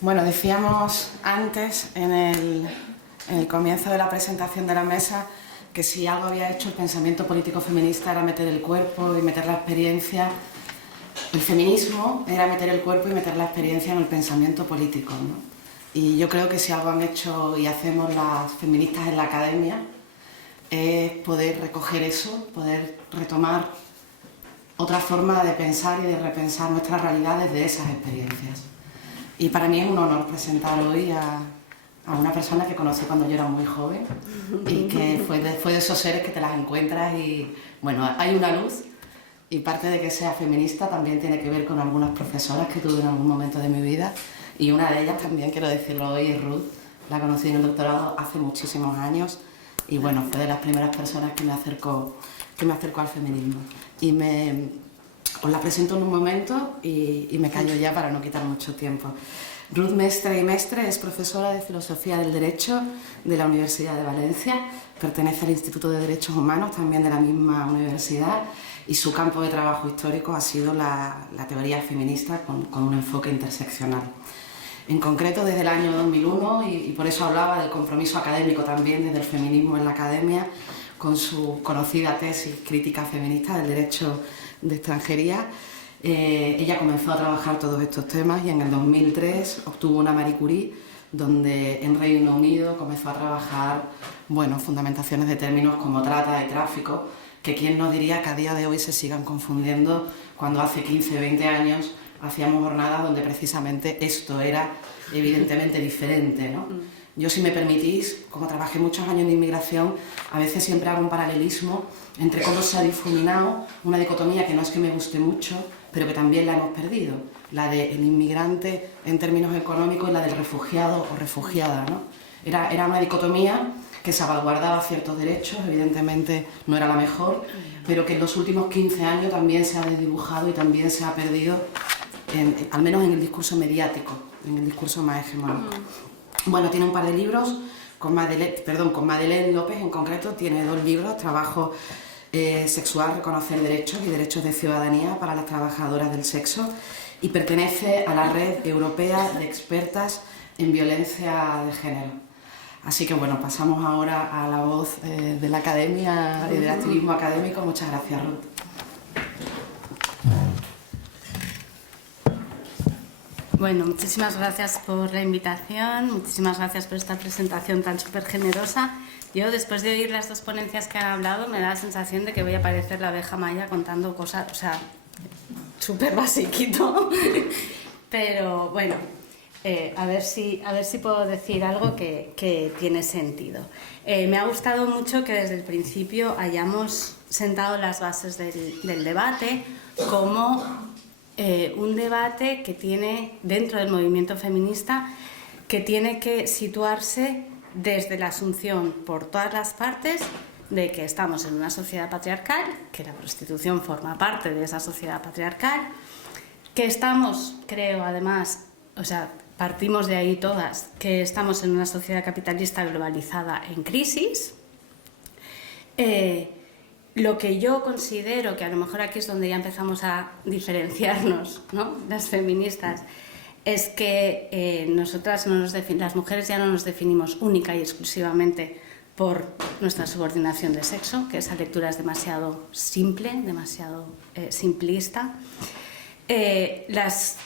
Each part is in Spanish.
Bueno, decíamos antes, en el comienzo de la presentación de la mesa, que si algo había hecho el pensamiento político feminista era meter el cuerpo y meter la experiencia. El feminismo era meter el cuerpo y meter la experiencia en el pensamiento político, ¿no? Y yo creo que si algo han hecho y hacemos las feministas en la academia es poder recoger eso, poder retomar otra forma de pensar y de repensar nuestras realidades de esas experiencias. Y para mí es un honor presentar hoy a una persona que conocí cuando yo era muy joven y que fue de esos seres que te las encuentras y, bueno, hay una luz, y parte de que sea feminista también tiene que ver con algunas profesoras que tuve en algún momento de mi vida, y una de ellas también, quiero decirlo hoy, es Ruth. La conocí en el doctorado hace muchísimos años y, bueno, fue de las primeras personas que me acercó al feminismo. Y os la presento en un momento y me callo ya para no quitar mucho tiempo. Ruth Mestre y Mestre es profesora de Filosofía del Derecho de la Universidad de Valencia, pertenece al Instituto de Derechos Humanos, también de la misma universidad, y su campo de trabajo histórico ha sido la teoría feminista con un enfoque interseccional. En concreto, desde el año 2001, y por eso hablaba del compromiso académico también desde el feminismo en la academia, con su conocida tesis crítica feminista del derecho de extranjería, ella comenzó a trabajar todos estos temas y en el 2003 obtuvo una Marie Curie, donde en Reino Unido comenzó a trabajar, bueno, fundamentaciones de términos como trata y tráfico, que quién nos diría que a día de hoy se sigan confundiendo cuando hace 15, 20 años hacíamos jornadas donde precisamente esto era evidentemente diferente, ¿no? Yo, si me permitís, como trabajé muchos años en inmigración, a veces siempre hago un paralelismo entre cómo se ha difuminado una dicotomía que no es que me guste mucho, pero que también la hemos perdido, la del inmigrante en términos económicos y la del refugiado o refugiada, ¿no? Era una dicotomía que salvaguardaba ciertos derechos, evidentemente no era la mejor, pero que en los últimos 15 años también se ha desdibujado y también se ha perdido, al menos en el discurso mediático, en el discurso más hegemónico. Bueno, tiene un par de libros, con Madeleine López en concreto, tiene 2 libros, Trabajo sexual, reconocer derechos y derechos de ciudadanía para las trabajadoras del sexo, y pertenece a la Red Europea de Expertas en Violencia de Género. Así que, bueno, pasamos ahora a la voz de la academia y del activismo académico. Muchas gracias, Ruth. Bueno, muchísimas gracias por la invitación, muchísimas gracias por esta presentación tan súper generosa. Yo, después de oír las 2 ponencias que han hablado, me da la sensación de que voy a parecer la abeja maya contando cosas, o sea, súper basiquito. Pero bueno, a ver si puedo decir algo que tiene sentido. Me ha gustado mucho que desde el principio hayamos sentado las bases del debate como un debate que tiene, dentro del movimiento feminista, que tiene que situarse desde la asunción por todas las partes de que estamos en una sociedad patriarcal, que la prostitución forma parte de esa sociedad patriarcal, que estamos, creo, además, o sea, partimos de ahí todas, que estamos en una sociedad capitalista globalizada en crisis. Lo que yo considero, que a lo mejor aquí es donde ya empezamos a diferenciarnos, ¿no?, las feministas, es que nosotras las mujeres ya no nos definimos única y exclusivamente por nuestra subordinación de sexo, que esa lectura es demasiado simple, demasiado simplista. Las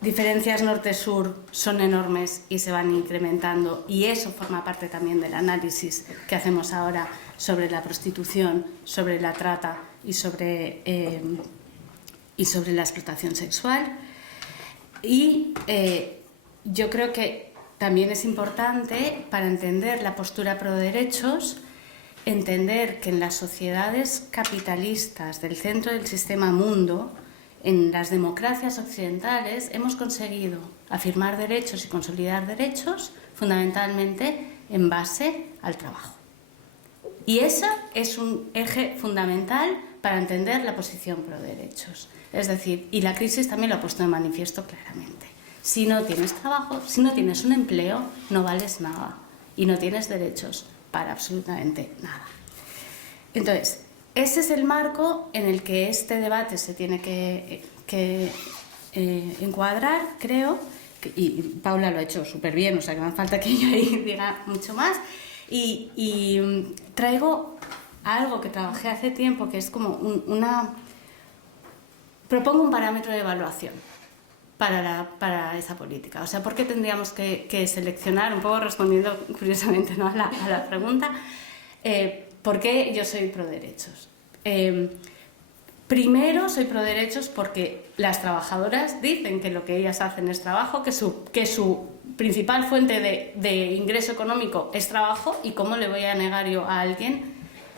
diferencias norte-sur son enormes y se van incrementando, y eso forma parte también del análisis que hacemos ahora sobre la prostitución, sobre la trata y sobre la explotación sexual. Y yo creo que también es importante, para entender la postura pro derechos, entender que en las sociedades capitalistas del centro del sistema mundo, en las democracias occidentales, hemos conseguido afirmar derechos y consolidar derechos fundamentalmente en base al trabajo. Y ese es un eje fundamental para entender la posición pro derechos. Es decir, y la crisis también lo ha puesto de manifiesto claramente. Si no tienes trabajo, si no tienes un empleo, no vales nada y no tienes derechos para absolutamente nada. Entonces, ese es el marco en el que este debate se tiene que encuadrar, creo, y Paula lo ha hecho súper bien, o sea que no hace falta que yo ahí diga mucho más. Y traigo algo que trabajé hace tiempo, que es como propongo un parámetro de evaluación para esa política. O sea, ¿por qué tendríamos que seleccionar, un poco respondiendo curiosamente, ¿no?, a la pregunta, ¿por qué yo soy pro derechos? Primero, soy pro derechos porque las trabajadoras dicen que lo que ellas hacen es trabajo, que su principal fuente de ingreso económico es trabajo, y cómo le voy a negar yo a alguien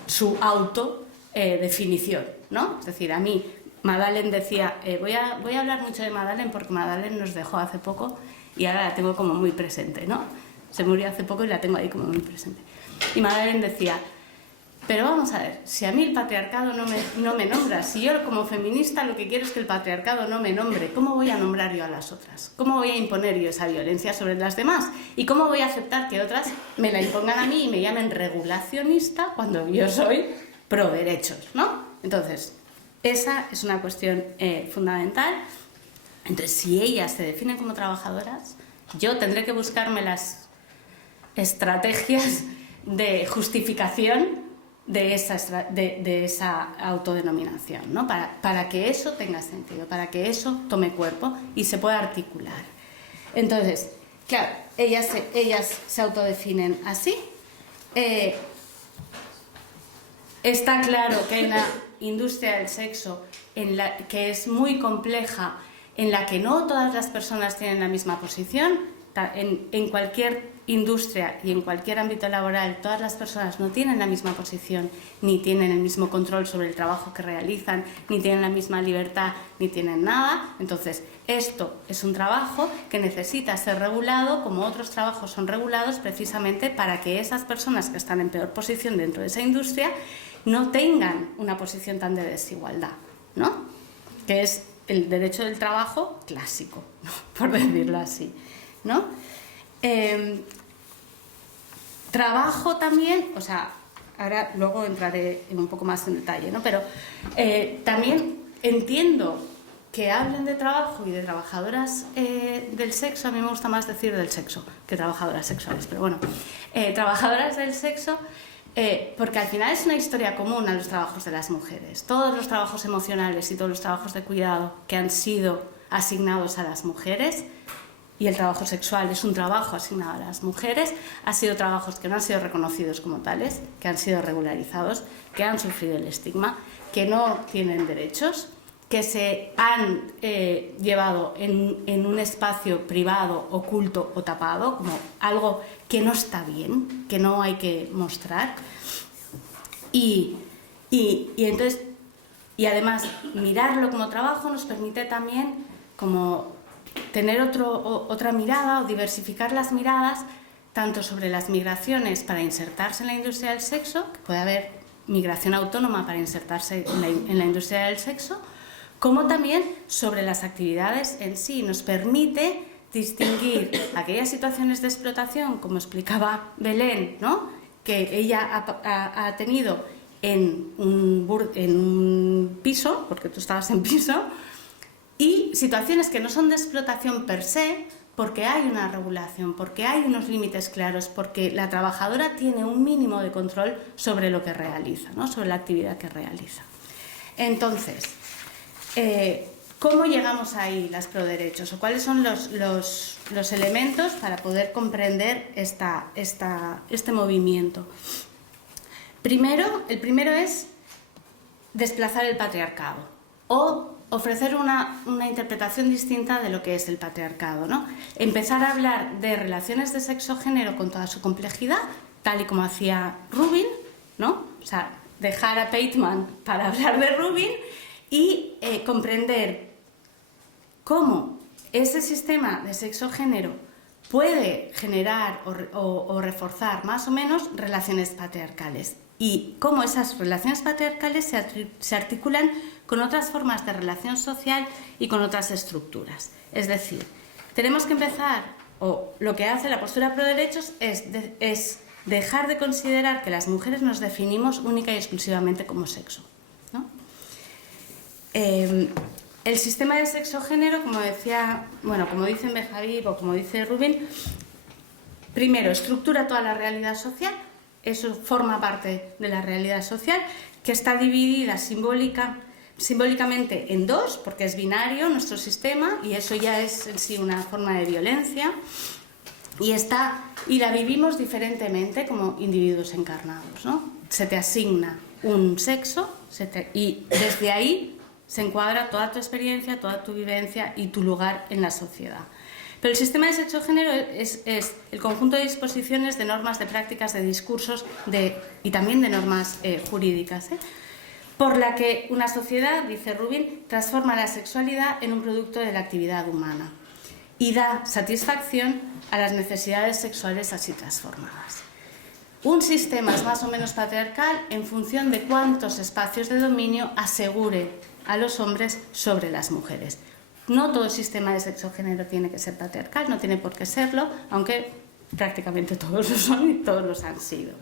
su autodefinición, ¿no? Es decir, a mí Madalen decía, voy a hablar mucho de Madalen porque Madalen nos dejó hace poco y ahora la tengo como muy presente, ¿no? Se murió hace poco y la tengo ahí como muy presente. Y Madalen decía, pero vamos a ver, si a mí el patriarcado no me nombra, si yo como feminista lo que quiero es que el patriarcado no me nombre, ¿cómo voy a nombrar yo a las otras? ¿Cómo voy a imponer yo esa violencia sobre las demás? ¿Y cómo voy a aceptar que otras me la impongan a mí y me llamen regulacionista cuando yo soy pro derechos, ¿no? Entonces, esa es una cuestión fundamental. Entonces, si ellas se definen como trabajadoras, yo tendré que buscarme las estrategias de justificación de esa autodenominación, ¿no? Para que eso tenga sentido, para que eso tome cuerpo y se pueda articular. Entonces, claro, ellas se autodefinen así. Está claro que hay una industria del sexo que es muy compleja, en la que no todas las personas tienen la misma posición. En cualquier industria y en cualquier ámbito laboral, todas las personas no tienen la misma posición, ni tienen el mismo control sobre el trabajo que realizan, ni tienen la misma libertad, ni tienen nada. Entonces, esto es un trabajo que necesita ser regulado, como otros trabajos son regulados, precisamente para que esas personas que están en peor posición dentro de esa industria no tengan una posición tan de desigualdad, ¿no? Que es el derecho del trabajo clásico, ¿no?, por decirlo así, ¿no? Trabajo también, o sea, ahora luego entraré un poco más en detalle, ¿no? Pero también entiendo que hablen de trabajo y de trabajadoras del sexo. A mí me gusta más decir del sexo que trabajadoras sexuales, pero bueno, trabajadoras del sexo, porque al final es una historia común a los trabajos de las mujeres. Todos los trabajos emocionales y todos los trabajos de cuidado que han sido asignados a las mujeres, y el trabajo sexual es un trabajo asignado a las mujeres, han sido trabajos que no han sido reconocidos como tales, que han sido regularizados, que han sufrido el estigma, que no tienen derechos, que se han llevado en un espacio privado, oculto o tapado, como algo que no está bien, que no hay que mostrar. Y entonces, y además, mirarlo como trabajo nos permite también como tener otra mirada, o diversificar las miradas, tanto sobre las migraciones para insertarse en la industria del sexo, que puede haber migración autónoma para insertarse en la industria del sexo, como también sobre las actividades en sí. Nos permite distinguir aquellas situaciones de explotación, como explicaba Belén, ¿no?, que ella ha tenido en un piso, porque tú estabas en piso, y situaciones que no son de explotación per se, porque hay una regulación, porque hay unos límites claros, porque la trabajadora tiene un mínimo de control sobre lo que realiza, ¿no?, sobre la actividad que realiza. Entonces, ¿cómo llegamos ahí las proderechos? ¿O cuáles son los elementos para poder comprender este movimiento? El primero es desplazar el patriarcado, o ofrecer una interpretación distinta de lo que es el patriarcado, ¿no? Empezar a hablar de relaciones de sexo-género con toda su complejidad, tal y como hacía Rubin, ¿no? O sea, dejar a Pateman para hablar de Rubin y comprender cómo ese sistema de sexo-género puede generar o reforzar más o menos relaciones patriarcales, y cómo esas relaciones patriarcales se articulan con otras formas de relación social y con otras estructuras. Es decir, tenemos que empezar, o lo que hace la postura pro derechos es dejar de considerar que las mujeres nos definimos única y exclusivamente como sexo, ¿no? El sistema de sexo-género, como decía, bueno, como dicen Bejaviv o como dice Rubin, primero estructura toda la realidad social, eso forma parte de la realidad social, que está dividida simbólicamente en dos, porque es binario nuestro sistema y eso ya es en sí una forma de violencia, y la vivimos diferentemente como individuos encarnados, ¿no? Se te asigna un sexo y desde ahí se encuadra toda tu experiencia, toda tu vivencia y tu lugar en la sociedad. Pero el sistema de sexo-género es el conjunto de disposiciones, de normas, de prácticas, de discursos y también de normas jurídicas, por la que una sociedad, dice Rubin, transforma la sexualidad en un producto de la actividad humana y da satisfacción a las necesidades sexuales así transformadas. Un sistema es más o menos patriarcal en función de cuántos espacios de dominio asegure a los hombres sobre las mujeres. No todo el sistema de sexo-género tiene que ser patriarcal, no tiene por qué serlo, aunque prácticamente todos lo son y todos los han sido.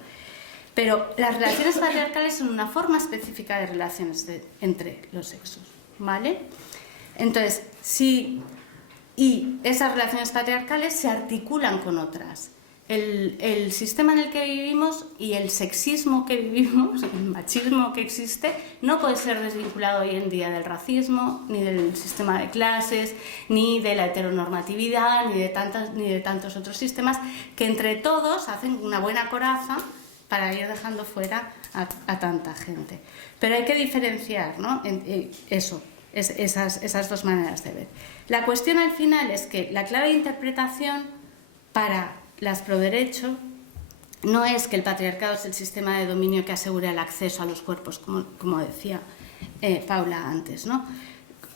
Pero las relaciones patriarcales son una forma específica de relaciones entre los sexos, ¿vale? Entonces, y esas relaciones patriarcales se articulan con otras. El sistema en el que vivimos y el sexismo que vivimos, el machismo que existe, no puede ser desvinculado hoy en día del racismo, ni del sistema de clases, ni de la heteronormatividad, ni de tantos otros sistemas que entre todos hacen una buena coraza para ir dejando fuera a tanta gente. Pero hay que diferenciar, ¿no? Esas dos maneras de ver. La cuestión al final es que la clave de interpretación para las proderecho no es que el patriarcado es el sistema de dominio que asegura el acceso a los cuerpos, como decía Paula antes, ¿no?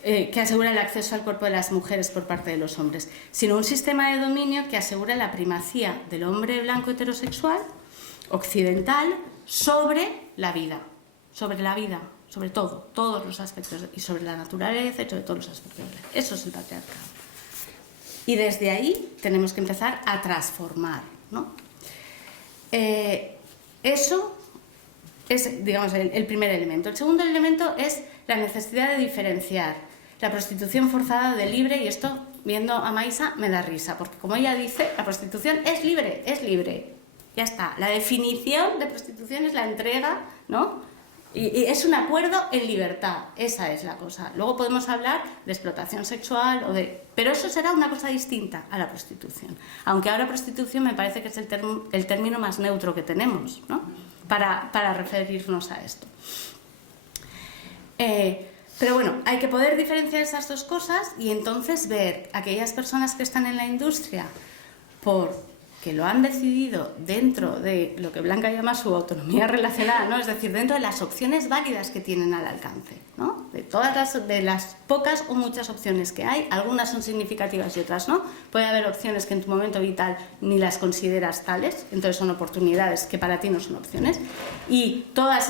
Que asegura el acceso al cuerpo de las mujeres por parte de los hombres, sino un sistema de dominio que asegura la primacía del hombre blanco heterosexual occidental sobre la vida, sobre todos los aspectos, y sobre la naturaleza y sobre todos los aspectos de la vida. Eso es el patriarcado. Y desde ahí tenemos que empezar a transformar, ¿no? Eso es, digamos, el primer elemento. El segundo elemento es la necesidad de diferenciar la prostitución forzada de libre, y esto, viendo a Maisa, me da risa, porque como ella dice, la prostitución es libre. Ya está. La definición de prostitución es la entrega, ¿no? Y es un acuerdo en libertad, esa es la cosa. Luego podemos hablar de explotación sexual, pero eso será una cosa distinta a la prostitución. Aunque ahora prostitución me parece que es el término más neutro que tenemos, ¿no? para referirnos a esto. Pero bueno, hay que poder diferenciar esas dos cosas y entonces ver aquellas personas que están en la industria que lo han decidido dentro de lo que Blanca llama su autonomía relacional, ¿no? Es decir, dentro de las opciones válidas que tienen al alcance, ¿no? De las pocas o muchas opciones que hay, algunas son significativas y otras no. Puede haber opciones que en tu momento vital ni las consideras tales, entonces son oportunidades que para ti no son opciones, y todas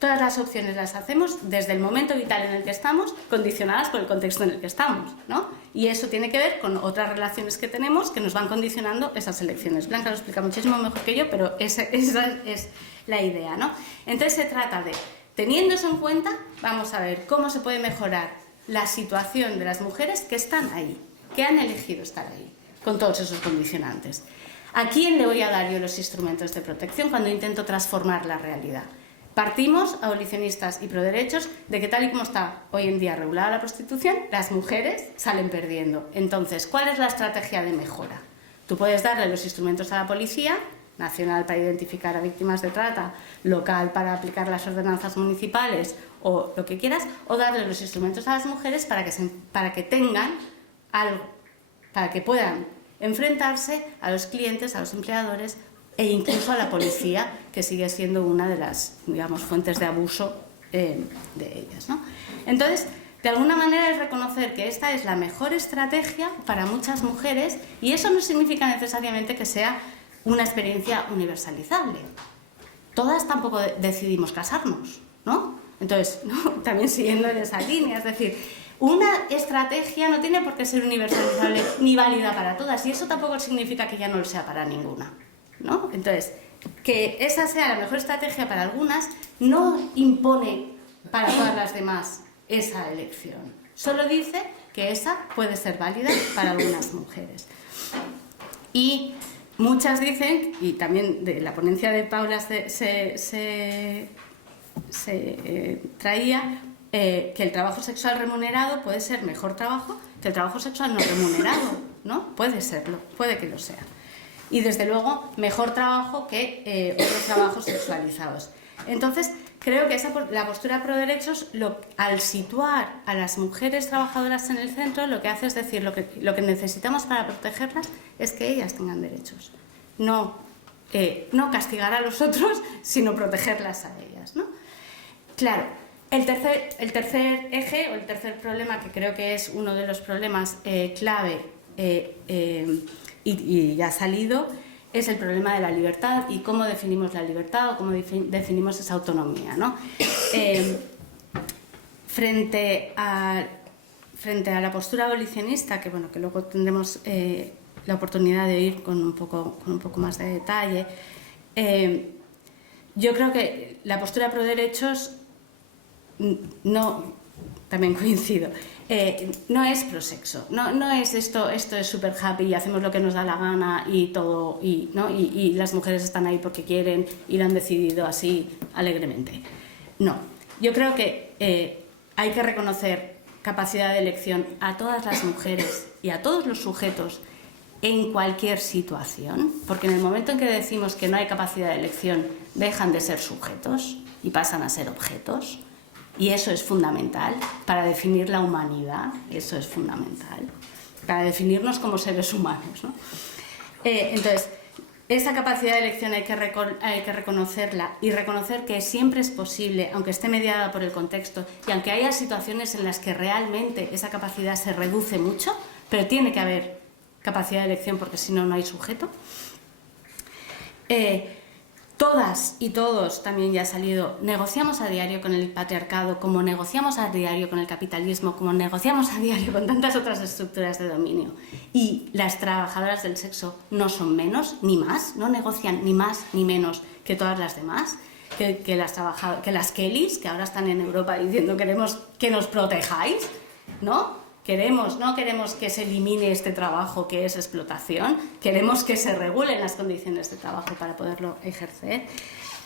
las opciones las hacemos desde el momento vital en el que estamos, condicionadas por el contexto en el que estamos, ¿no? Y eso tiene que ver con otras relaciones que tenemos que nos van condicionando esas elecciones. Blanca lo explica muchísimo mejor que yo, pero esa es la idea, ¿no? Entonces se trata de, teniendo eso en cuenta, vamos a ver cómo se puede mejorar la situación de las mujeres que están ahí, que han elegido estar ahí, con todos esos condicionantes. ¿A quién le voy a dar yo los instrumentos de protección cuando intento transformar la realidad? Partimos, abolicionistas y proderechos, de que tal y como está hoy en día regulada la prostitución, las mujeres salen perdiendo. Entonces, ¿cuál es la estrategia de mejora? Tú puedes darle los instrumentos a la policía nacional para identificar a víctimas de trata, local para aplicar las ordenanzas municipales o lo que quieras, o darle los instrumentos a las mujeres para que tengan algo, para que puedan enfrentarse a los clientes, a los empleadores, e incluso a la policía, que sigue siendo una de las, digamos, fuentes de abuso de ellas, ¿no? Entonces, de alguna manera es reconocer que esta es la mejor estrategia para muchas mujeres, y eso no significa necesariamente que sea una experiencia universalizable. Todas tampoco decidimos casarnos, ¿no? Entonces, ¿no? También siguiendo en esa línea, es decir, una estrategia no tiene por qué ser universalizable ni válida para todas, y eso tampoco significa que ya no lo sea para ninguna. ¿no? Entonces, que esa sea la mejor estrategia para algunas no impone para todas las demás esa elección. Solo dice que esa puede ser válida para algunas mujeres. Y muchas dicen, y también de la ponencia de Paula se traía, que el trabajo sexual remunerado puede ser mejor trabajo que el trabajo sexual no remunerado, ¿no? Puede serlo, puede que lo sea. Y desde luego mejor trabajo que otros trabajos sexualizados. Entonces, creo que la postura pro derechos, al situar a las mujeres trabajadoras en el centro, lo que hace es decir, lo que necesitamos para protegerlas es que ellas tengan derechos. No castigar a los otros, sino protegerlas a ellas, ¿no? Claro, el tercer eje, o el tercer problema, que creo que es uno de los problemas clave y ya ha salido, es el problema de la libertad y cómo definimos la libertad o cómo definimos esa autonomía, ¿no? Frente a la postura abolicionista, que luego tendremos la oportunidad de oír con un poco más de detalle, yo creo que la postura pro derechos también coincido, no es prosexo, no es esto es súper happy y hacemos lo que nos da la gana y todo, y las mujeres están ahí porque quieren y lo han decidido así alegremente. No, yo creo que hay que reconocer capacidad de elección a todas las mujeres y a todos los sujetos en cualquier situación, porque en el momento en que decimos que no hay capacidad de elección, dejan de ser sujetos y pasan a ser objetos. Y eso es fundamental para definir la humanidad, eso es fundamental, para definirnos como seres humanos, ¿no? Entonces, esa capacidad de elección hay que reconocerla y reconocer que siempre es posible, aunque esté mediada por el contexto y aunque haya situaciones en las que realmente esa capacidad se reduce mucho, pero tiene que haber capacidad de elección porque si no, no hay sujeto. Todas y todos, también ya ha salido, negociamos a diario con el patriarcado, como negociamos a diario con el capitalismo, como negociamos a diario con tantas otras estructuras de dominio. Y las trabajadoras del sexo no son menos ni más, no negocian ni más ni menos que todas las demás, que las Kellys, que ahora están en Europa diciendo queremos que nos protejáis, ¿no? No queremos que se elimine este trabajo que es explotación, queremos que se regulen las condiciones de trabajo para poderlo ejercer.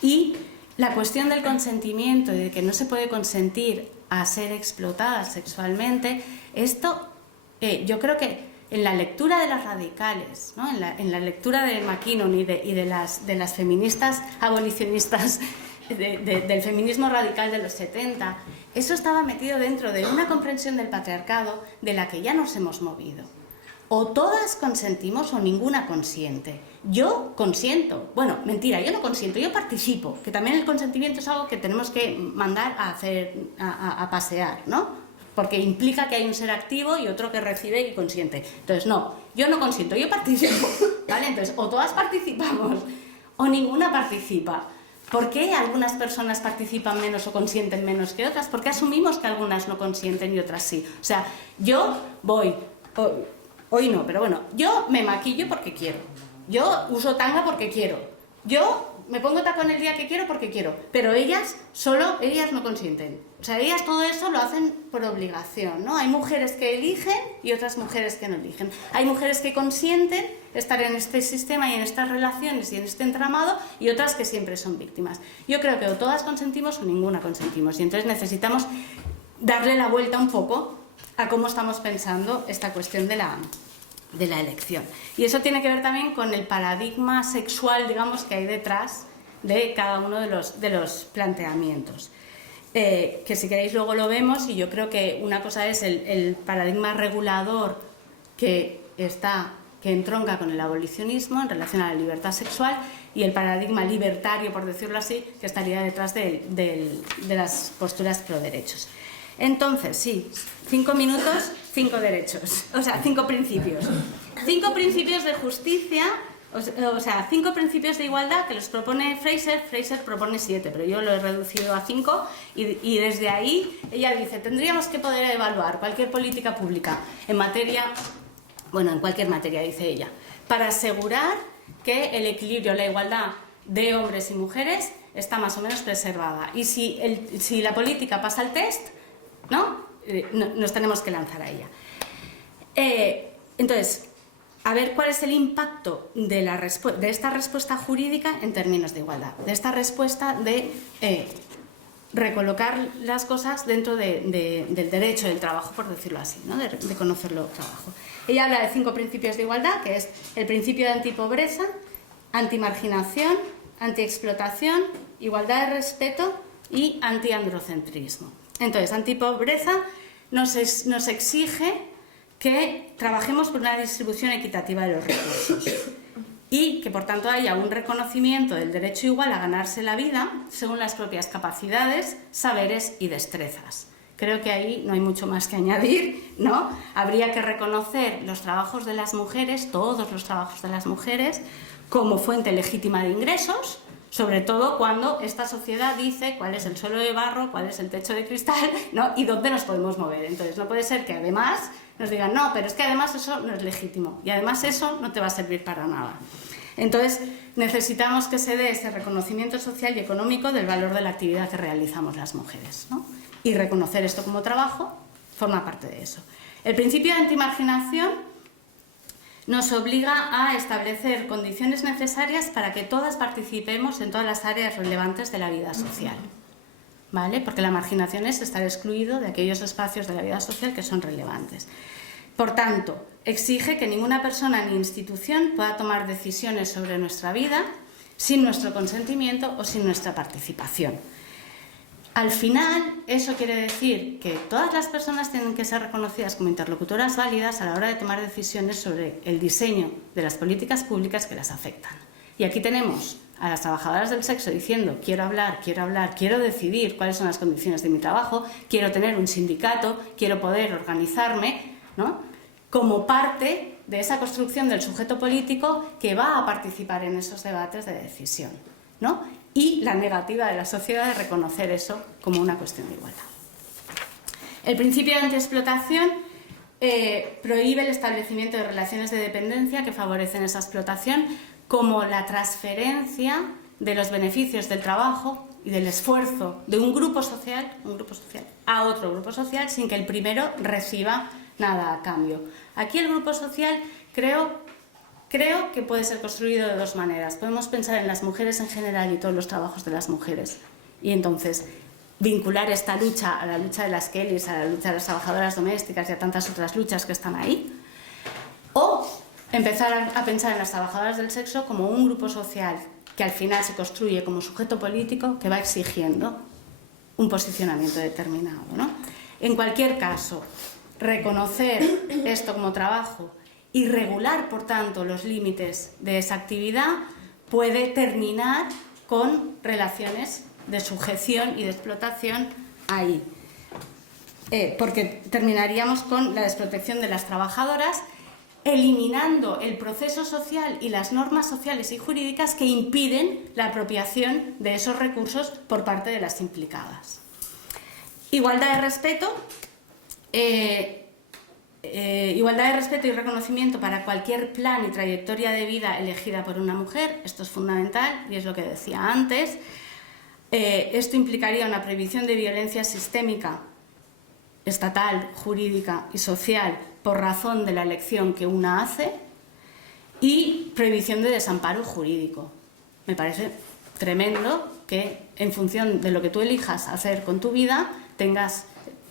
Y la cuestión del consentimiento y de que no se puede consentir a ser explotadas sexualmente, esto yo creo que en la lectura de las radicales, ¿no? en la lectura de McKinnon y de las feministas abolicionistas del feminismo radical de los 70, eso estaba metido dentro de una comprensión del patriarcado de la que ya nos hemos movido. O todas consentimos o ninguna consiente. Yo consiento. Bueno, mentira, yo no consiento, yo participo. Que también el consentimiento es algo que tenemos que mandar a pasear, ¿no? Porque implica que hay un ser activo y otro que recibe y consiente. Entonces, no, yo no consiento, yo participo, ¿vale? Entonces, o todas participamos o ninguna participa. ¿Por qué algunas personas participan menos o consienten menos que otras? ¿Por qué asumimos que algunas no consienten y otras sí? O sea, yo voy, hoy no, pero bueno, yo me maquillo porque quiero, yo uso tanga porque quiero, yo me pongo tacón el día que quiero porque quiero, pero ellas no consienten. O sea, ellas todo eso lo hacen por obligación, ¿no? Hay mujeres que eligen y otras mujeres que no eligen. Hay mujeres que consienten estar en este sistema y en estas relaciones y en este entramado y otras que siempre son víctimas. Yo creo que o todas consentimos o ninguna consentimos y entonces necesitamos darle la vuelta un poco a cómo estamos pensando esta cuestión de la elección. Y eso tiene que ver también con el paradigma sexual, digamos, que hay detrás de cada uno de los planteamientos. Que si queréis luego lo vemos, y yo creo que una cosa es el paradigma regulador que entronca con el abolicionismo en relación a la libertad sexual y el paradigma libertario, por decirlo así, que estaría detrás de las posturas pro derechos. Entonces, sí, 5 minutos, 5 derechos, o sea, 5 principios. 5 principios de justicia, o sea, 5 principios de igualdad que los propone Fraser propone 7, pero yo lo he reducido a 5 y desde ahí ella dice, tendríamos que poder evaluar cualquier política pública en cualquier materia, dice ella, para asegurar que el equilibrio, la igualdad de hombres y mujeres está más o menos preservada. Y si la política pasa el test, nos tenemos que lanzar a ella. Entonces, a ver cuál es el impacto de esta respuesta jurídica en términos de igualdad, de esta respuesta de recolocar las cosas dentro del derecho del trabajo, por decirlo así, ¿no? de conocerlo trabajo. Ella habla de 5 principios de igualdad, que es el principio de antipobreza, antimarginación, antiexplotación, igualdad de respeto y antiandrocentrismo. Entonces, antipobreza nos exige que trabajemos por una distribución equitativa de los recursos y que, por tanto, haya un reconocimiento del derecho igual a ganarse la vida según las propias capacidades, saberes y destrezas. Creo que ahí no hay mucho más que añadir, ¿no? Habría que reconocer los trabajos de las mujeres, todos los trabajos de las mujeres, como fuente legítima de ingresos, sobre todo cuando esta sociedad dice cuál es el suelo de barro, cuál es el techo de cristal, ¿no? Y dónde nos podemos mover. Entonces, no puede ser que además nos digan, no, pero es que además eso no es legítimo y además eso no te va a servir para nada. Entonces, necesitamos que se dé ese reconocimiento social y económico del valor de la actividad que realizamos las mujeres, ¿no? Y reconocer esto como trabajo forma parte de eso. El principio de antimarginación nos obliga a establecer condiciones necesarias para que todas participemos en todas las áreas relevantes de la vida social, ¿vale? Porque la marginación es estar excluido de aquellos espacios de la vida social que son relevantes. Por tanto, exige que ninguna persona ni institución pueda tomar decisiones sobre nuestra vida sin nuestro consentimiento o sin nuestra participación. Al final, eso quiere decir que todas las personas tienen que ser reconocidas como interlocutoras válidas a la hora de tomar decisiones sobre el diseño de las políticas públicas que las afectan. Y aquí tenemos a las trabajadoras del sexo diciendo quiero hablar, quiero decidir cuáles son las condiciones de mi trabajo, quiero tener un sindicato, quiero poder organizarme, ¿no? Como parte de esa construcción del sujeto político que va a participar en esos debates de decisión, ¿no? Y la negativa de la sociedad de reconocer eso como una cuestión de igualdad. El principio de antiexplotación prohíbe el establecimiento de relaciones de dependencia que favorecen esa explotación, como la transferencia de los beneficios del trabajo y del esfuerzo de un grupo social a otro grupo social sin que el primero reciba nada a cambio. Aquí el grupo social creo que puede ser construido de 2 maneras. Podemos pensar en las mujeres en general y todos los trabajos de las mujeres y entonces vincular esta lucha a la lucha de las Kellys, a la lucha de las trabajadoras domésticas y a tantas otras luchas que están ahí. O empezar a pensar en las trabajadoras del sexo como un grupo social que al final se construye como sujeto político que va exigiendo un posicionamiento determinado, ¿no? En cualquier caso, reconocer esto como trabajo y regular, por tanto, los límites de esa actividad puede terminar con relaciones de sujeción y de explotación ahí. Porque terminaríamos con la desprotección de las trabajadoras, eliminando el proceso social y las normas sociales y jurídicas que impiden la apropiación de esos recursos por parte de las implicadas. Igualdad de respeto. Igualdad de respeto y reconocimiento para cualquier plan y trayectoria de vida elegida por una mujer. Esto es fundamental y es lo que decía antes. Esto implicaría una prohibición de violencia sistémica, estatal, jurídica y social por razón de la elección que una hace y prohibición de desamparo jurídico. Me parece tremendo que en función de lo que tú elijas hacer con tu vida tengas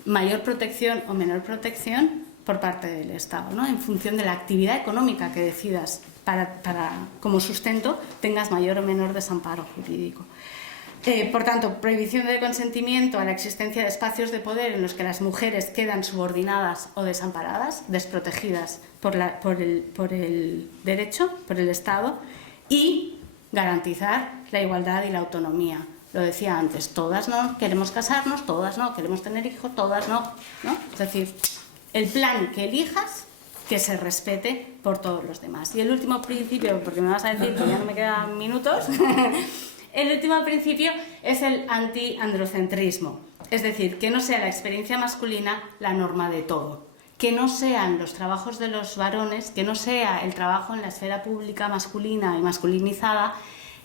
mayor protección o menor protección por parte del Estado, ¿no? En función de la actividad económica que decidas como sustento, tengas mayor o menor desamparo jurídico. Por tanto, prohibición de consentimiento a la existencia de espacios de poder en los que las mujeres quedan subordinadas o desamparadas, desprotegidas por el derecho, por el Estado, y garantizar la igualdad y la autonomía. Lo decía antes, todas no queremos casarnos, todas no queremos tener hijos, todas no, ¿no? Es decir, el plan que elijas, que se respete por todos los demás. Y el último principio, porque me vas a decir que ya no me quedan minutos, el último principio es el antiandrocentrismo. Es decir, que no sea la experiencia masculina la norma de todo. que no sean los trabajos de los varones, que no sea el trabajo en la esfera pública masculina y masculinizada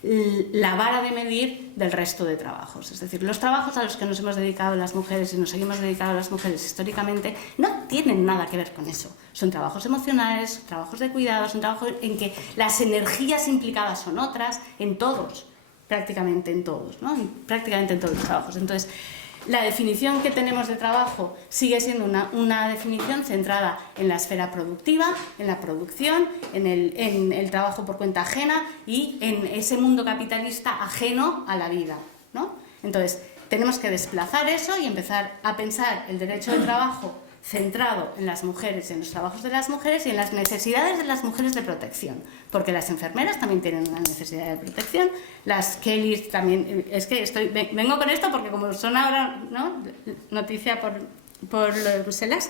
la vara de medir del resto de trabajos. Es decir, los trabajos a los que nos hemos dedicado las mujeres y nos seguimos dedicando las mujeres históricamente no tienen nada que ver con eso. Son trabajos emocionales, son trabajos de cuidado, son trabajos en que las energías implicadas son otras, en todos, prácticamente en todos, ¿no? Prácticamente en todos los trabajos. Entonces, la definición que tenemos de trabajo sigue siendo una definición centrada en la esfera productiva, en la producción, en el trabajo por cuenta ajena y en ese mundo capitalista ajeno a la vida, ¿no? Entonces, tenemos que desplazar eso y empezar a pensar el derecho del trabajo centrado en las mujeres, en los trabajos de las mujeres y en las necesidades de las mujeres de protección, porque las enfermeras también tienen una necesidad de protección, las Kellys también, es que vengo con esto porque como son ahora, ¿no?, noticia por lo de Bruselas,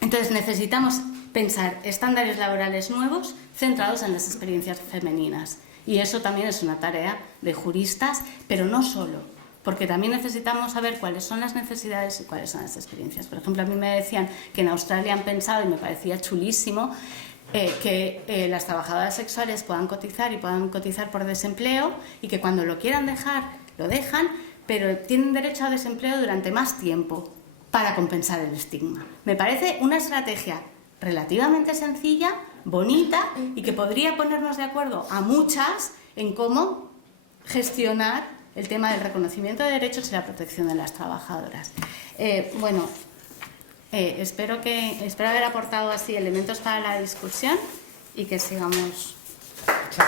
entonces necesitamos pensar estándares laborales nuevos centrados en las experiencias femeninas, y eso también es una tarea de juristas, pero no solo, porque también necesitamos saber cuáles son las necesidades y cuáles son las experiencias. Por ejemplo, a mí me decían que en Australia han pensado, y me parecía chulísimo, que las trabajadoras sexuales puedan cotizar por desempleo y que cuando lo quieran dejar, lo dejan, pero tienen derecho a desempleo durante más tiempo para compensar el estigma. Me parece una estrategia relativamente sencilla, bonita y que podría ponernos de acuerdo a muchas en cómo gestionar el tema del reconocimiento de derechos y la protección de las trabajadoras. Espero haber aportado así elementos para la discusión y que sigamos. Chao.